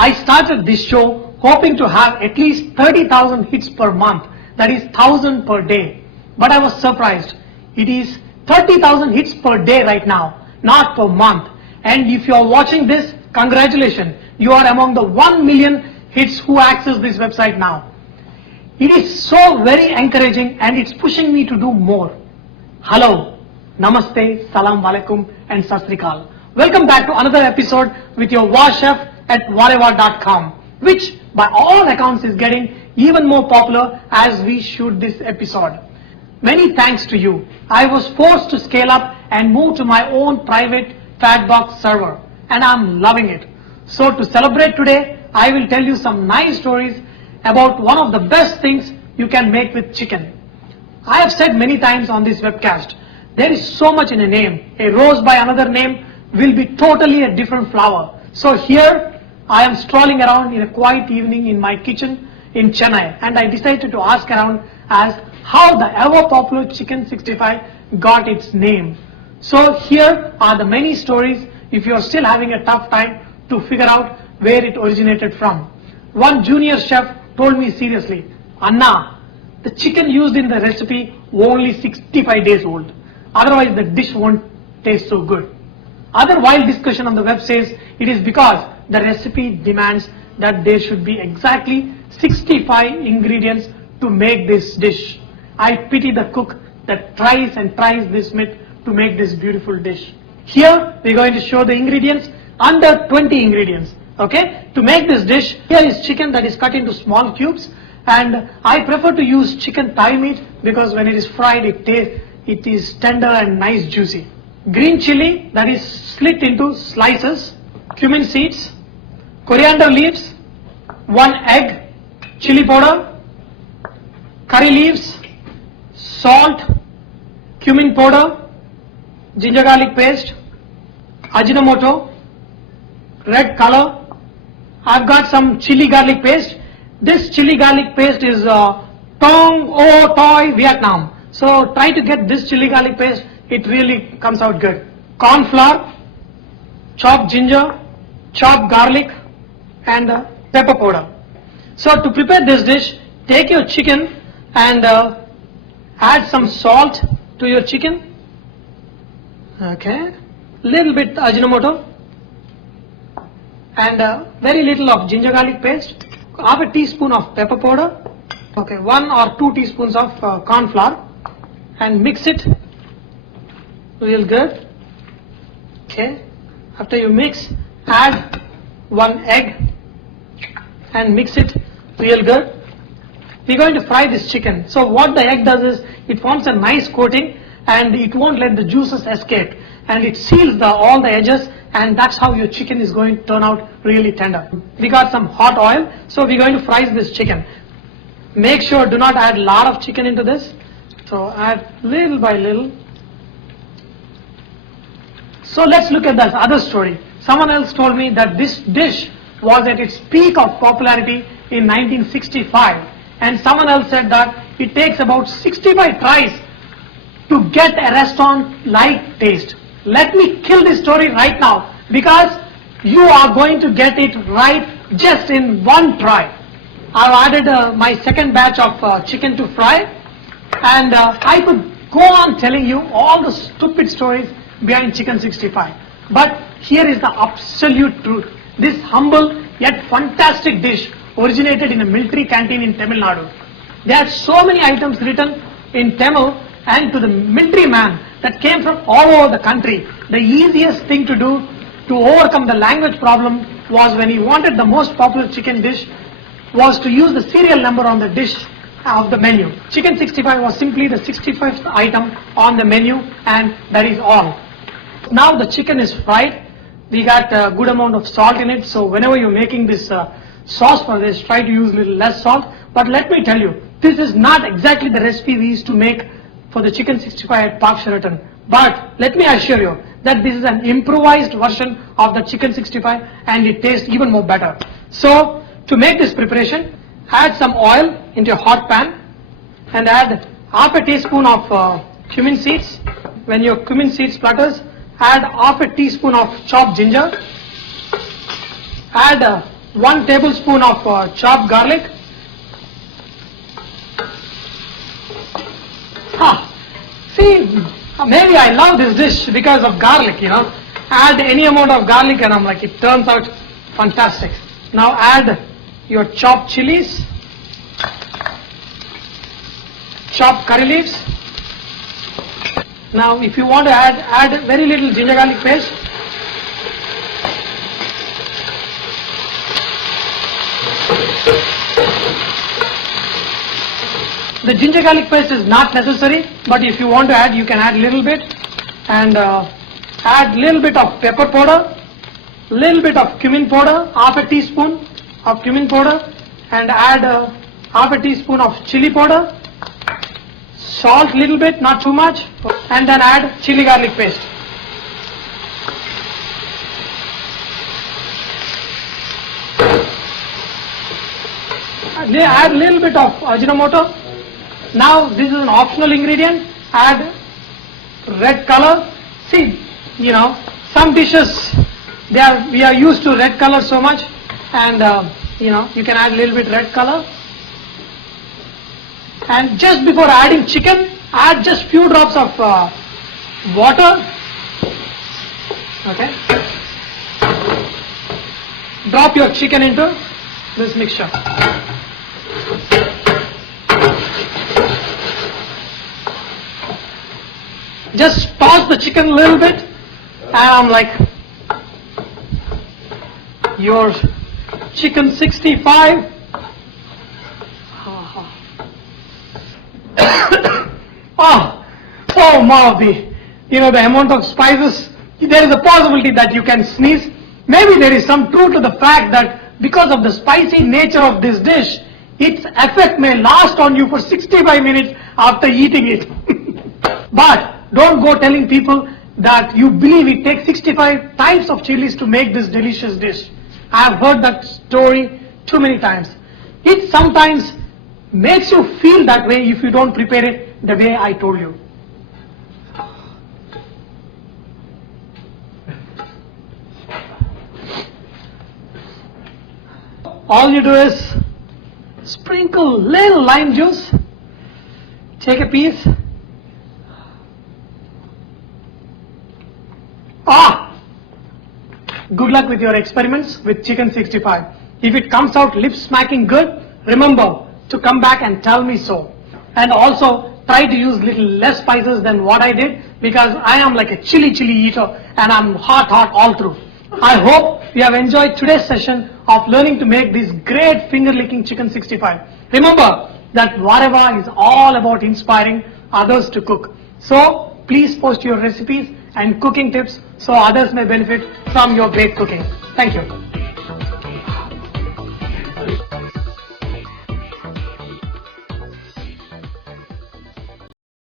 I started this show hoping to have at least 30,000 hits per month, that is 1,000 per day. But I was surprised. It is 30,000 hits per day right now, not per month. And if you are watching this, congratulations, you are among the 1 million hits who access this website now. It is so very encouraging and it's pushing me to do more. Hello, Namaste, Salam Alaikum and Sat Sri Akal. Welcome back to another episode with your War Chef at Warewar.com, which by all accounts is getting even more popular as we shoot this episode. Many thanks to you. I was forced to scale up and move to my own private Fatbox server and I'm loving it. So to celebrate today, I will tell you some nice stories about one of the best things you can make with chicken. I have said many times on this webcast, there is so much in a name. A rose by another name will be totally a different flower. So here I am strolling around in a quiet evening in my kitchen in Chennai and I decided to ask around as how the ever popular Chicken 65 got its name. So here are the many stories if you are still having a tough time to figure out where it originated from. One junior chef told me seriously, Anna, the chicken used in the recipe only 65 days old. Otherwise the dish won't taste so good. Other wild discussion on the web says it is because the recipe demands that there should be exactly 65 ingredients to make this dish. I pity the cook that tries and tries this myth to make this beautiful dish. Here we are going to show the ingredients, under 20 ingredients. Okay, to make this dish, here is chicken that is cut into small cubes and I prefer to use chicken thigh meat because when it is fried it is tender and nice juicy. Green chili that is split into slices, cumin seeds, coriander leaves, 1 egg, chili powder, curry leaves, salt, cumin powder, ginger garlic paste, Ajinomoto, red color. I've got some chili garlic paste. This chili garlic paste is Tong O Toi Vietnam. So try to get this chili garlic paste. It really comes out good. Corn flour, chopped ginger, chopped garlic and pepper powder. So to prepare this dish, take your chicken and add some salt to your chicken. Okay, little bit Ajinomoto and very little of ginger garlic paste, half a teaspoon of pepper powder, okay, 1 or 2 teaspoons of corn flour and mix it real good. Okay, after you mix, add 1 egg and mix it real good. We're going to fry this chicken. So what the egg does is it forms a nice coating and it won't let the juices escape and it seals all the edges and that's how your chicken is going to turn out really tender. We got some hot oil, so we're going to fry this chicken. Make sure do not add a lot of chicken into this. So add little by little. So let's look at this other story. Someone else told me that this dish was at its peak of popularity in 1965 and someone else said that it takes about 65 tries to get a restaurant-like taste. Let me kill this story right now because you are going to get it right just in 1 try. I've added my second batch of chicken to fry and I could go on telling you all the stupid stories behind Chicken 65. But here is the absolute truth. This humble yet fantastic dish originated in a military canteen in Tamil Nadu. There are so many items written in Tamil and to the military man that came from all over the country. The easiest thing to do to overcome the language problem was when he wanted the most popular chicken dish was to use the serial number on the dish of the menu. Chicken 65 was simply the 65th item on the menu and that is all. Now the chicken is fried. We got a good amount of salt in it, so whenever you're making this sauce for this, try to use a little less salt. But let me tell you, this is not exactly the recipe we used to make for the Chicken 65 at Park Sheraton. But let me assure you that this is an improvised version of the Chicken 65 and it tastes even more better. So to make this preparation, add some oil into a hot pan and add half a teaspoon of cumin seeds, when your cumin seed splutters, add half a teaspoon of chopped ginger, add 1 tablespoon of chopped garlic. See, maybe I love this dish because of garlic, you know. Add any amount of garlic and I'm like, it turns out fantastic. Now add your chopped chilies, chopped curry leaves. Now if you want to add very little ginger garlic paste. The ginger garlic paste is not necessary, but if you want to add, you can add a little bit. And add little bit of pepper powder, little bit of cumin powder, half a teaspoon of cumin powder, and add half a teaspoon of chili powder, salt little bit, not too much, and then add chili garlic paste. Add little bit of Ajinomoto. Now this is an optional ingredient. Add red color. See, you know, some dishes we are used to red color so much, and you know, you can add a little bit red color. And just before adding chicken, add just few drops of water. Okay. Drop your chicken into this mixture. Just toss the chicken a little bit, and I'm like, your chicken 65. Oh, Mahavi, you know, the amount of spices, there is a possibility that you can sneeze. Maybe there is some truth to the fact that because of the spicy nature of this dish, its effect may last on you for 65 minutes after eating it. But don't go telling people that you believe it takes 65 types of chilies to make this delicious dish. I have heard that story too many times. It sometimes makes you feel that way if you don't prepare it the way I told you. All you do is sprinkle little lime juice, take a piece. Good luck with your experiments with chicken 65. If it comes out lip smacking good, remember to come back and tell me so. And also try to use little less spices than what I did, because I am like a chili eater and I'm hot all through. I hope you have enjoyed today's session of learning to make this great finger licking chicken 65. Remember that Vareva is all about inspiring others to cook. So please post your recipes and cooking tips so others may benefit from your great cooking. Thank you.